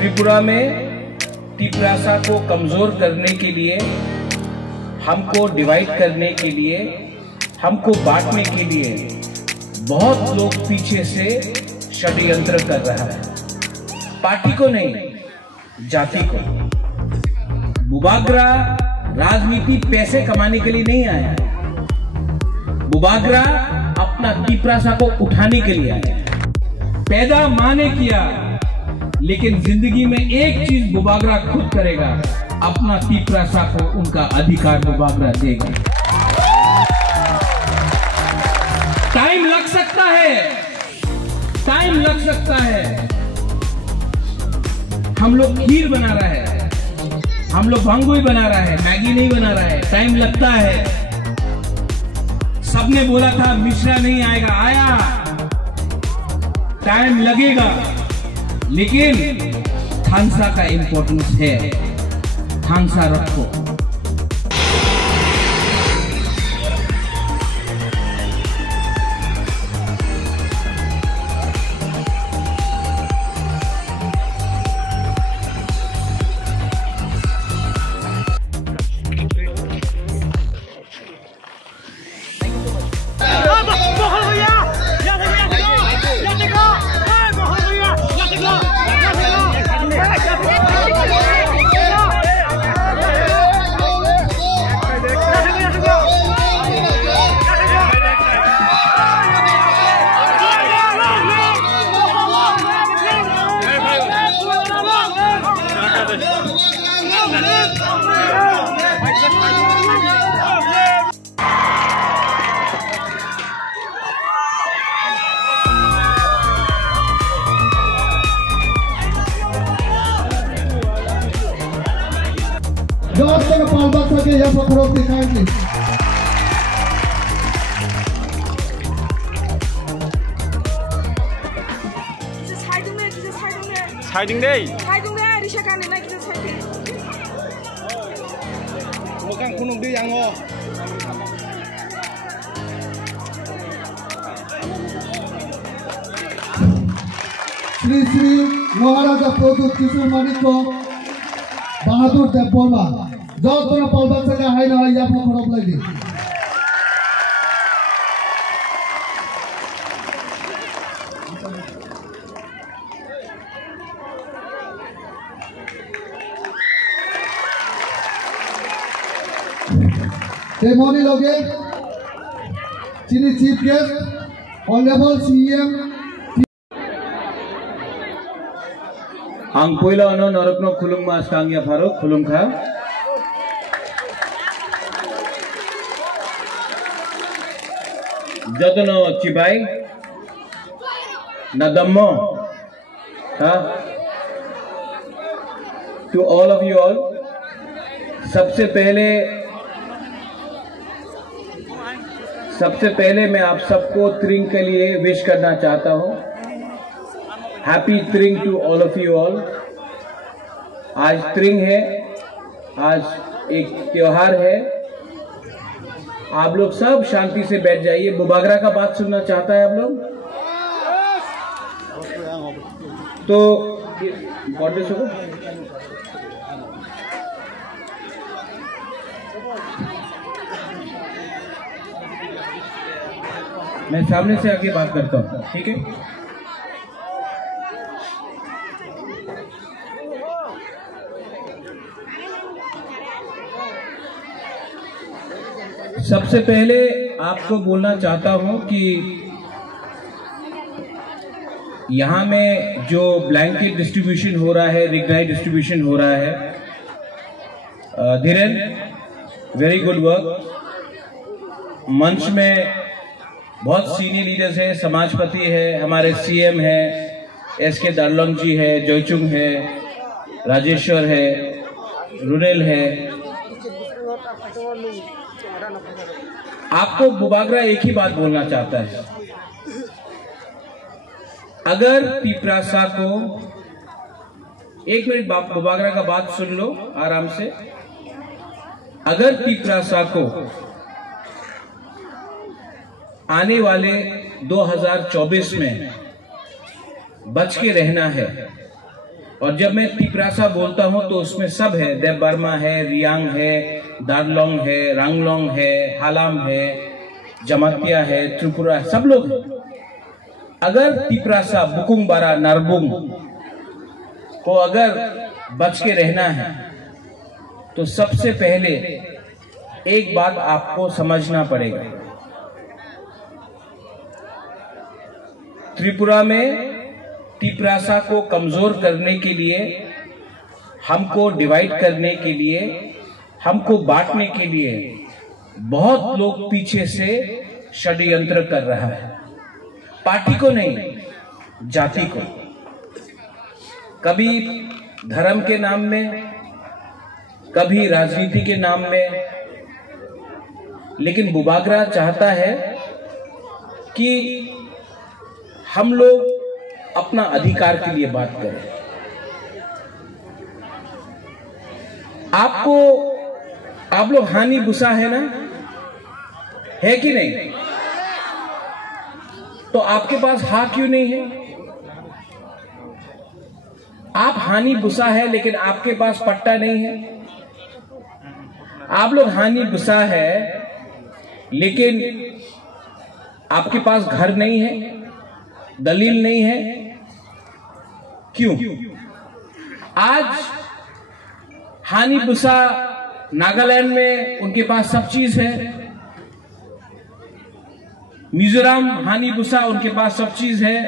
त्रिपुरा में तिपरासा को कमजोर करने के लिए, हमको डिवाइड करने के लिए, हमको बांटने के लिए बहुत लोग पीछे से षड्यंत्र कर रहा है। पार्टी को नहीं, जाति को। बुबागरा राजनीति पैसे कमाने के लिए नहीं आया, बुबागरा अपना तिपरासा को उठाने के लिए आया। पैदा मां ने किया, लेकिन जिंदगी में एक चीज बुबागरा खुद करेगा, अपना तिपरासा को उनका अधिकार बुबागरा देगा। टाइम लग सकता है, टाइम लग सकता है। हम लोग खीर बना रहा है, हम लोग भांगुई बना रहा है, मैगी नहीं बना रहा है। टाइम लगता है। सबने बोला था मिश्रा नहीं आएगा, आया। टाइम लगेगा, लेकिन थानसा का इंपॉर्टेंस है। थानसा रखो। Just take a Paul Bucks again here for Kuroki kindly. 사이딩 데이. 사이딩데 리샤가는 나 기자 사이딩. 뭐강 군웅들 양어. Sri Sri Maharaja Pradut Kishore Maniko Bahadur Deborma. Just take a Paul Bucks again here for Kuroki. Ceremony loge, Chief Guest, Honorable CM. Ang poila ano norokno khulung mas kangya Faruk khulung kha. Jotono chibai, nadammo, ha. To all of you all, सबसे पहले मैं आप सबको त्रिंग के लिए wish करना चाहता हूं। हैप्पी त्रिंग to all of you all. आज त्रिंग है, आज एक त्योहार है। आप लोग सब शांति से बैठ जाइए। बुबागरा का बात सुनना चाहता है आप लोग? तो गॉडनेस होगा। मैं सामने से आगे बात करता हूँ, ठीक है? सबसे पहले आपको बोलना चाहता हूँ कि यहाँ में जो ब्लैंकेट डिस्ट्रीब्यूशन हो रहा है, रिग्नाइट डिस्ट्रीब्यूशन हो रहा है, धीरेन वेरी गुड वर्क। मंच में बहुत सीनियर लीडर्स हैं, समाजपति है, हमारे सीएम है, एसके दार्लोंग जी है, जोयचुंग है, राजेश्वर है, रुनेल है। आपको बुबागरा एक ही बात बोलना चाहता है। अगर तिपरासा को, एक मिनट बुबागरा का बात सुन लो आराम से। अगर तिपरासा को आने वाले 2024 में बच के रहना है, और जब मैं तिप्रासा बोलता हूं तो उसमें सब है, देव बर्मा है, रियांग है, दार्लोंग है, रांगलोंग है, हालाम है, जमातिया है, त्रिपुरा है, सब लोग हैं। अगर तिप्रासा, बुकुंग बारा, नारबुंग को अगर बच के रहना है तो सबसे पहले एक बात आपको समझना पड़ेगा। त्रिपुरा में तिप्रासा को कमजोर करने के लिए, हमको डिवाइड करने के लिए, हमको बांटने के लिए बहुत लोग पीछे से षड्यंत्र कर रहा है। पार्टी को नहीं, जाति को। कभी धर्म के नाम में, कभी राजनीति के नाम में। लेकिन बुबागरा चाहता है कि हम लोग अपना अधिकार के लिए बात करें। आप लोग हानि बुसा है ना, है कि नहीं? तो आपके पास हा क्यों नहीं है? आप हानि बुसा है लेकिन आपके पास पट्टा नहीं है। आप लोग हानि बुसा है लेकिन आपके पास घर नहीं है, दलील नहीं है। क्यों? आज हानि बुसा नागालैंड में उनके पास सब चीज है, मिजोरम हानि बुसा उनके पास सब चीज है,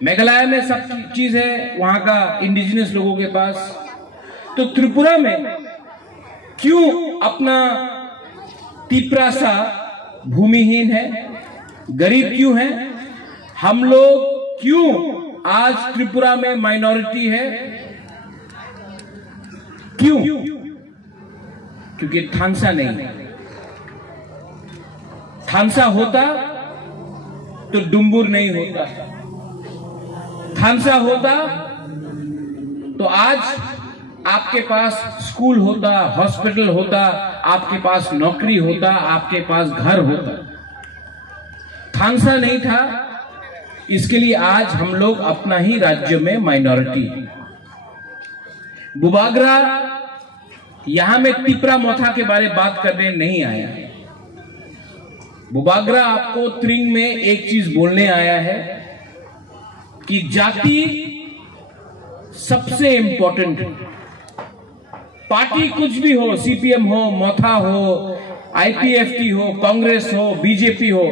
मेघालय में सब चीज है वहां का इंडिजिनस लोगों के पास। तो त्रिपुरा में क्यों अपना तिप्रासा भूमिहीन है, गरीब क्यों है? हम लोग क्यों आज त्रिपुरा में माइनॉरिटी है? क्यों? क्योंकि थानसा नहीं है। थानसा होता तो डुम्बुर नहीं होता। थानसा होता तो आज आपके पास स्कूल होता, हॉस्पिटल होता, आपके पास नौकरी होता, आपके पास घर होता। थानसा नहीं था, इसके लिए आज हम लोग अपना ही राज्य में माइनॉरिटी। बुबागरा यहां में तिप्रा मोथा के बारे में बात करने नहीं आया। बुबागरा आपको त्रिंग में एक चीज बोलने आया है कि जाति सबसे इंपॉर्टेंट है। पार्टी कुछ भी हो, सीपीएम हो, मोथा हो, आईपीएफटी हो, कांग्रेस हो, बीजेपी हो,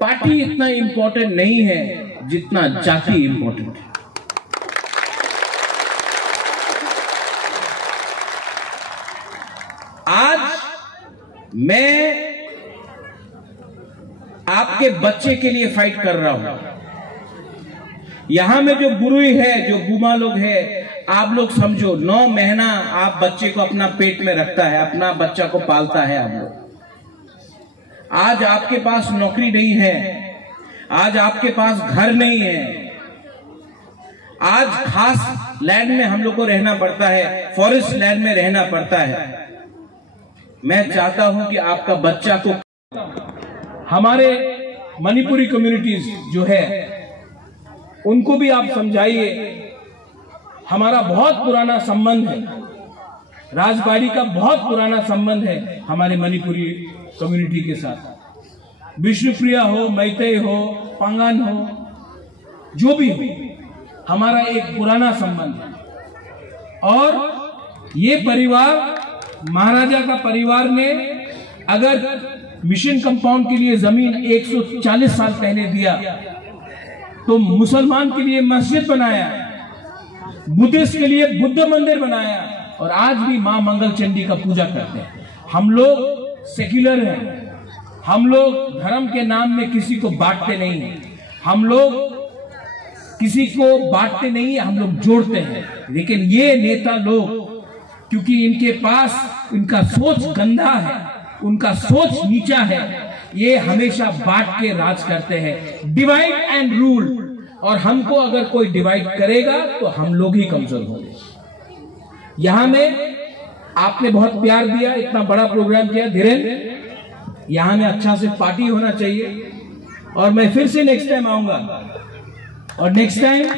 पार्टी इतना इंपॉर्टेंट नहीं है जितना जाति इंपॉर्टेंट है। आज मैं आपके बच्चे के लिए फाइट कर रहा हूं। यहां में जो बुरुई है, जो बुमा लोग है, आप लोग समझो 9 महीना आप बच्चे को अपना पेट में रखता है, अपना बच्चा को पालता है आप लोग। आज आपके पास नौकरी नहीं है, आज आपके पास घर नहीं है, आज खास लैंड में हम लोग को रहना पड़ता है, फॉरेस्ट लैंड में रहना पड़ता है। मैं चाहता हूं कि आपका बच्चा को, हमारे मणिपुरी कम्युनिटीज जो है उनको भी आप समझाइए। हमारा बहुत पुराना संबंध है, राजबाड़ी का बहुत पुराना संबंध है हमारे मणिपुरी कम्युनिटी के साथ। विष्णुप्रिया हो, मैतेई हो, पांगान हो, जो भी हो, हमारा एक पुराना संबंध है। और ये परिवार, महाराजा का परिवार ने अगर मिशन कंपाउंड के लिए जमीन 140 साल पहले दिया तो मुसलमान के लिए मस्जिद बनाया, बुद्धिस्ट के लिए बुद्ध मंदिर बनाया, और आज भी मां मंगल चंडी का पूजा करते हैं। हम लोग सेक्युलर हैं, हम लोग धर्म के नाम में किसी को बांटते नहीं हैं, हम लोग किसी को बांटते नहीं है, हम लोग जोड़ते हैं। लेकिन ये नेता लोग, क्योंकि इनके पास इनका सोच गंदा है, उनका सोच नीचा है, ये हमेशा बांट के राज करते हैं, डिवाइड एंड रूल। और हमको अगर कोई डिवाइड करेगा तो हम लोग ही कमजोर होंगे। यहां में आपने बहुत प्यार दिया, इतना बड़ा प्रोग्राम किया धीरेन्द्र, यहां में अच्छा से पार्टी होना चाहिए। और मैं फिर से नेक्स्ट टाइम आऊंगा, और नेक्स्ट टाइम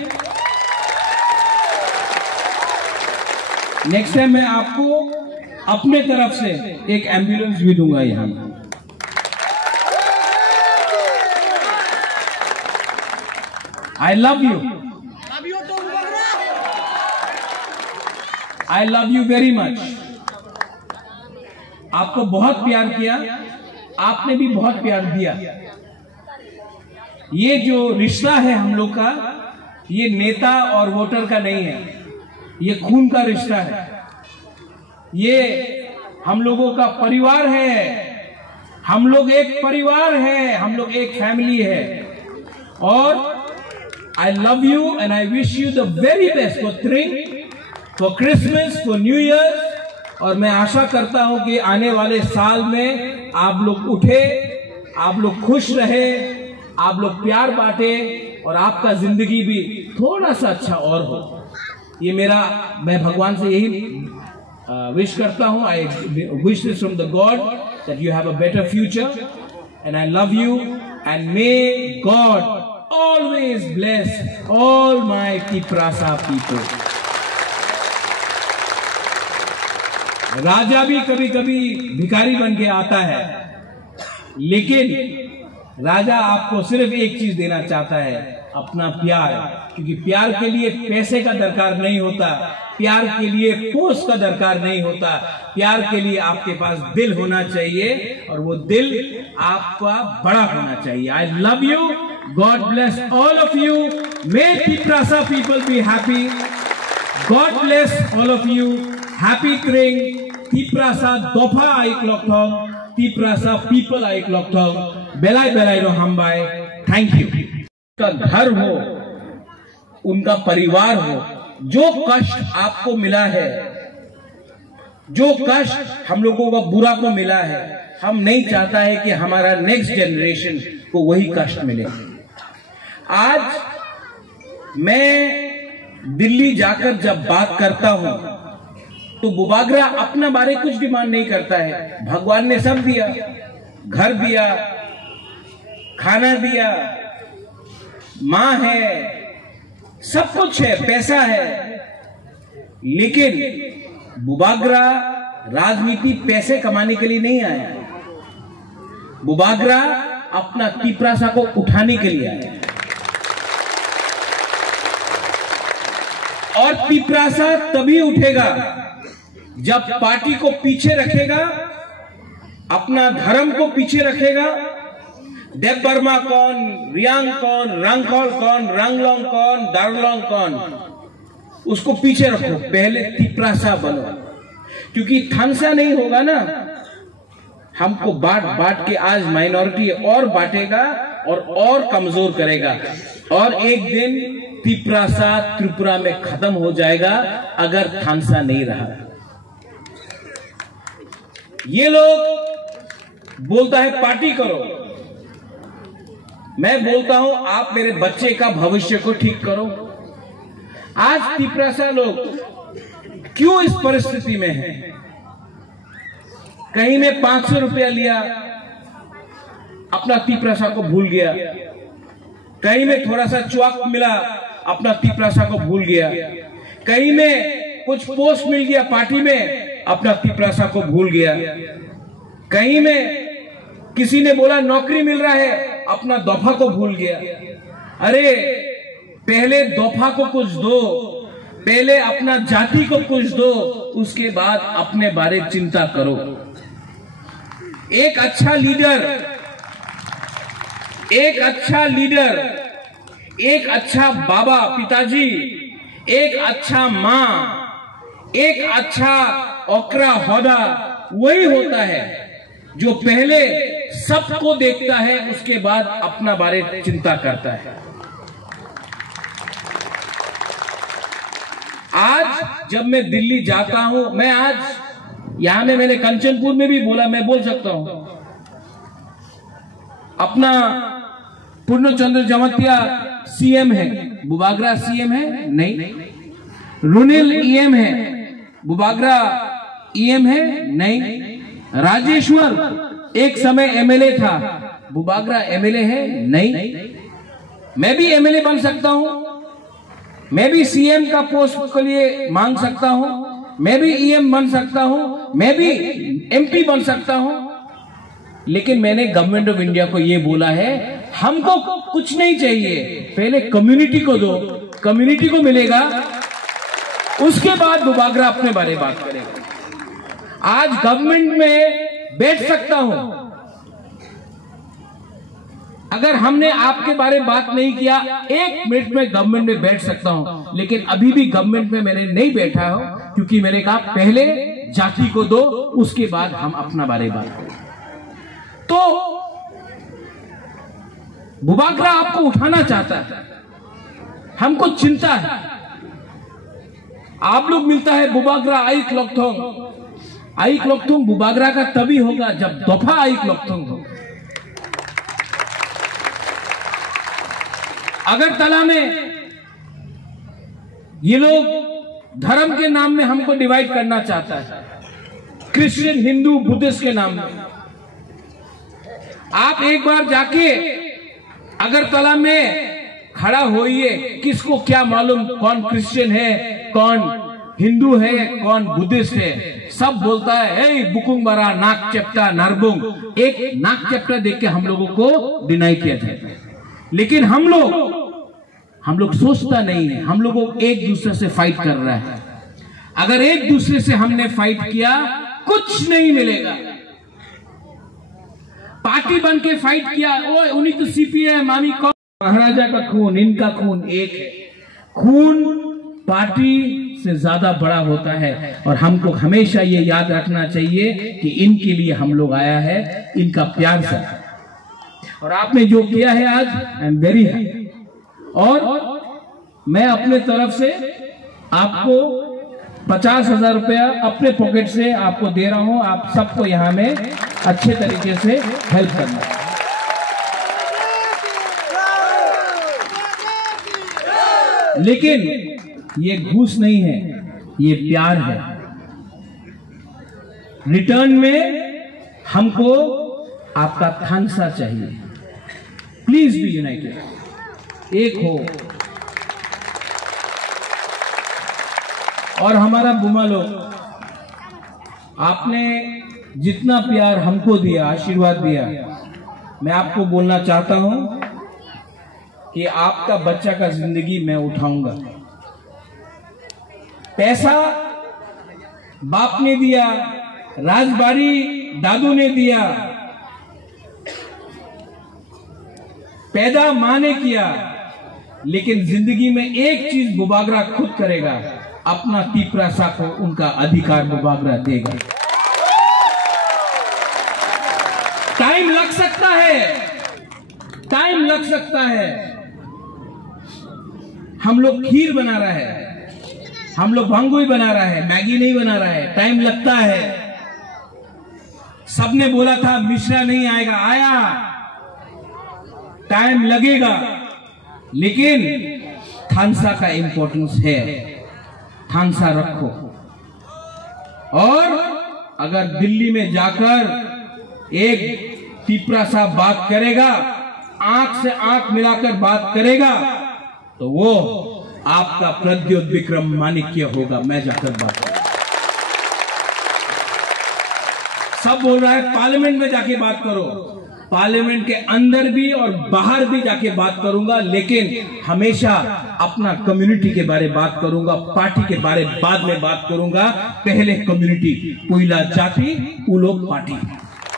नेक्स्ट टाइम मैं आपको अपने तरफ से एक एम्बुलेंस भी दूंगा यहाँ। आई love you, I love you very much. आपको बहुत प्यार किया, आपने भी बहुत प्यार दिया। ये जो रिश्ता है हम लोग का, ये नेता और वोटर का नहीं है, ये खून का रिश्ता है। ये हम लोगों का परिवार है, हम लोग एक परिवार है, हम लोग एक फैमिली है। और I love you and I wish you the very best for थ्रिंग, for Christmas, for New Year. और मैं आशा करता हूं कि आने वाले साल में आप लोग उठे, आप लोग खुश रहे, आप लोग प्यार बांटे और आपका जिंदगी भी थोड़ा सा अच्छा और हो। ये मैं भगवान से यही विश करता हूं। I wish this from the God that you have a better future and I love you and may God always bless all my Tiprasa people. राजा भी कभी कभी भिखारी बन के आता है, लेकिन राजा आपको सिर्फ एक चीज देना चाहता है, अपना प्यार। क्योंकि प्यार के लिए पैसे का दरकार नहीं होता, प्यार के लिए पोस्ट का दरकार नहीं होता, प्यार के लिए आपके पास दिल होना चाहिए और वो दिल आपका बड़ा होना चाहिए। आई love you, God bless all of you, may Tiprasa people be happy, God bless all of you, happy Tring, Tiprasa dofa aik lokthong, Tiprasa people aik lokthong, belai no hambai, thank you। का घर हो, उनका परिवार हो, जो कष्ट आपको मिला है, जो कष्ट हम लोगों को बुरा को मिला है, हम नहीं चाहता है कि हमारा नेक्स्ट जनरेशन को वही कष्ट मिले। आज मैं दिल्ली जाकर जब बात करता हूं तो बुबागरा अपना बारे कुछ डिमांड नहीं करता है। भगवान ने सब दिया, घर दिया, खाना दिया, मां है, सब कुछ है, पैसा है। लेकिन बुबागरा राजनीति पैसे कमाने के लिए नहीं आया, बुबागरा अपना तिप्रासा को उठाने के लिए आया। और तिप्रासा तभी उठेगा जब पार्टी को पीछे रखेगा, अपना धर्म को पीछे रखेगा। देव वर्मा कौन, रियांग कौन, रंगकॉल कौन, रंगलोंग कौन, दारलोंग कौन, उसको पीछे रखो, पहले तिप्रासा बनो। क्योंकि थानसा नहीं होगा ना, हमको बांट के आज माइनॉरिटी और बांटेगा और कमजोर करेगा। और एक दिन तिप्रासा त्रिपुरा में खत्म हो जाएगा अगर थानसा नहीं रहा। ये लोग बोलता है पार्टी करो, मैं बोलता हूं आप मेरे बच्चे का भविष्य को ठीक करो। आज तिप्रासा लोग क्यों इस परिस्थिति में है? कहीं में 500 रुपया लिया, अपना तिप्रासा को भूल गया। कहीं में थोड़ा सा च्वाक मिला, अपना तिप्रासा को भूल गया। कहीं में कुछ पोस्ट मिल गया पार्टी में, अपना तिप्रासा को भूल गया। कहीं में किसी ने बोला नौकरी मिल रहा है, अपना दफा को भूल गया। अरे पहले दफा को कुछ दो, पहले अपना जाति को कुछ दो, उसके बाद अपने बारे चिंता करो। एक अच्छा लीडर, एक अच्छा लीडर, एक अच्छा बाबा पिताजी, एक अच्छा मां, एक अच्छा ओकरा होदा वही होता है जो पहले सबको देखता है, उसके बाद अपना बारे चिंता करता है। आज जब मैं दिल्ली जाता हूं, मैं आज यहां में मैंने कंचनपुर में भी बोला, मैं बोल सकता हूं, अपना पूर्णचंद्र जमतिया सीएम है, बुबागरा सीएम है नहीं। रुनिल ईएम है, बुबागरा ईएम है नहीं। राजेश्वर एक समय एमएलए था, बुबागरा एमएलए है नहीं। मैं भी एमएलए बन सकता हूं, मैं भी सीएम का पोस्ट के लिए मांग सकता हूं, मैं भी ईएम बन सकता हूं, मैं भी एमपी बन सकता हूं, लेकिन मैंने गवर्नमेंट ऑफ इंडिया को यह बोला है, हमको कुछ नहीं चाहिए, पहले कम्युनिटी को दो, कम्युनिटी को मिलेगा, उसके बाद बुबागरा अपने बारे में बात करेगा। आज गवर्नमेंट में बैठ सकता हूं, अगर हमने आपके बारे में बात नहीं किया, 1 मिनट में गवर्नमेंट में बैठ सकता हूं, लेकिन अभी भी गवर्नमेंट में मैंने नहीं बैठा हूं, क्योंकि मैंने कहा पहले जाति को दो, उसके बाद हम अपना बारे में बात करें। तो बुबागरा आपको उठाना चाहता है, हमको चिंता है। आप लोग मिलता है बुबागरा आई क्लॉकथोंग बुबागरा का तभी होगा जब दफा आई क्लॉकथोंग होगा। अगरतला में ये लोग धर्म के नाम में हमको डिवाइड करना चाहता है, क्रिश्चियन, हिंदू, बुद्धिस्ट के नाम में। आप एक बार जाके अगरतला में खड़ा होइए, किसको क्या मालूम कौन क्रिश्चियन है, कौन हिंदू है, कौन बुद्धिस्ट है। सब बोलता है ए बुकुंग बरा नाक चेप्टा नरबुंग, एक नाक चेप्टा देख के हम लोगों को डिनाई किया जाता है। लेकिन हम लोग सोचता नहीं है, हम लोगों एक दूसरे से फाइट कर रहा है। अगर एक दूसरे से हमने फाइट किया, कुछ नहीं मिलेगा। पार्टी बन के फाइट किया, ओ उन्हीं तो सीपीएम, मामी कौन, महाराजा का खून, इनका खून एक है। खून पार्टी से ज्यादा बड़ा होता है, और हमको हमेशा ये याद रखना चाहिए कि इनके लिए हम लोग आया है, इनका प्यार से। और आपने जो किया है आज, आई एम वेरी हैप्पी। और मैं अपने तरफ से आपको 50,000 रुपया अपने पॉकेट से आपको दे रहा हूं। आप सबको यहां में अच्छे तरीके से हेल्प करना। लेकिन ये घूस नहीं है, ये प्यार है। रिटर्न में हमको आपका थानसा चाहिए। प्लीज बी यूनाइटेड, एक हो। और हमारा बुमा लोग, आपने जितना प्यार हमको दिया, आशीर्वाद दिया, मैं आपको बोलना चाहता हूं कि आपका बच्चा का जिंदगी मैं उठाऊंगा। पैसा बाप ने दिया, राजबाड़ी दादू ने दिया, पैदा मां ने किया, लेकिन जिंदगी में एक चीज बुबागरा खुद करेगा, अपना पीपरासा को उनका अधिकार बुबागरा देगा। टाइम लग सकता है, टाइम लग सकता है। हम लोग खीर बना रहा है, हम लोग भांगुई बना रहा है, मैगी नहीं बना रहा है, टाइम लगता है। सबने बोला था मिश्रा नहीं आएगा, आया, टाइम लगेगा, लेकिन थानसा का इंपॉर्टेंस है। थानसा रखो। और अगर दिल्ली में जाकर एक टिपरा साहब बात करेगा, आंख से आंख मिलाकर बात करेगा, तो वो आपका प्रद्योत विक्रम माणिक्य होगा। मैं जाकर बात करूंगा। सब बोल रहा है पार्लियामेंट में जाके बात करो, पार्लियामेंट के अंदर भी और बाहर भी जाके बात करूंगा, लेकिन हमेशा अपना कम्युनिटी के बारे में बात करूंगा, पार्टी के बारे में बाद में बात करूंगा। पहले कम्युनिटी, कोयला जाति उलो पार्टी,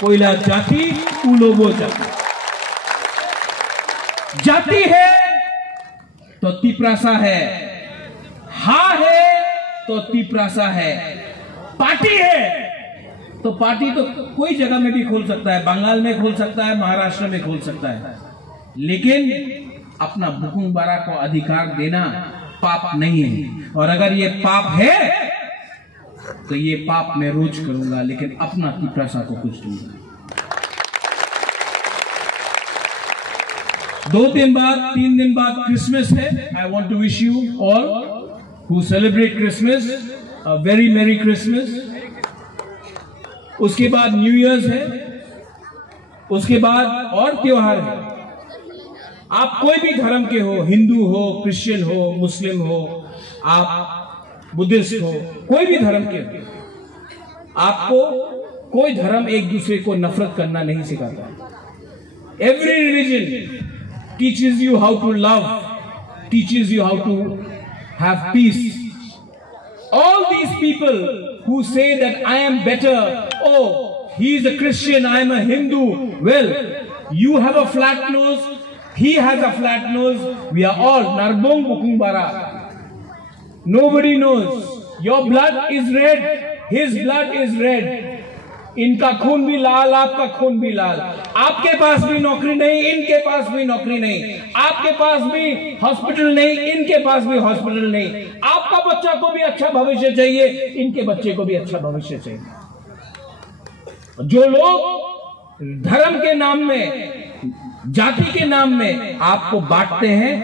कोयला जाति उलो वो जाति। जाति है तो तिपरासा है, हा है तो तिपरासा है, पार्टी है तो पार्टी तो कोई जगह में भी खोल सकता है, बंगाल में खोल सकता है, महाराष्ट्र में खोल सकता है, लेकिन अपना बुकुंग बारा को अधिकार देना पाप नहीं है। और अगर ये पाप है तो ये पाप मैं रोज करूंगा, लेकिन अपना तिपरासा को कुछ दूंगा। 2 दिन बाद, 3 दिन बाद क्रिसमस है। I want to wish you all who celebrate Christmas a very merry Christmas. उसके बाद न्यू ईयर्स है, उसके बाद और त्योहार है। आप कोई भी धर्म के हो, हिंदू हो, क्रिश्चियन हो, मुस्लिम हो, आप बुद्धिस्ट हो, कोई भी धर्म के हो, आपको कोई धर्म एक दूसरे को नफरत करना नहीं सिखाता। Every religion teaches you how to love, teaches you how to have peace. All these people who say that I am better, oh, he is a Christian, I am a Hindu. Well, you have a flat nose, he has a flat nose, we are all Narbong Bukungbara. Nobody knows. Your blood is red, his blood is red. इनका खून भी लाल, आपका खून भी लाल। आपके पास भी नौकरी नहीं, इनके पास भी नौकरी नहीं। आपके पास भी हॉस्पिटल नहीं, इनके पास भी हॉस्पिटल नहीं। आपका बच्चा को भी अच्छा भविष्य चाहिए, इनके बच्चे को भी अच्छा भविष्य चाहिए। जो लोग धर्म के नाम में, जाति के नाम में आपको बांटते हैं,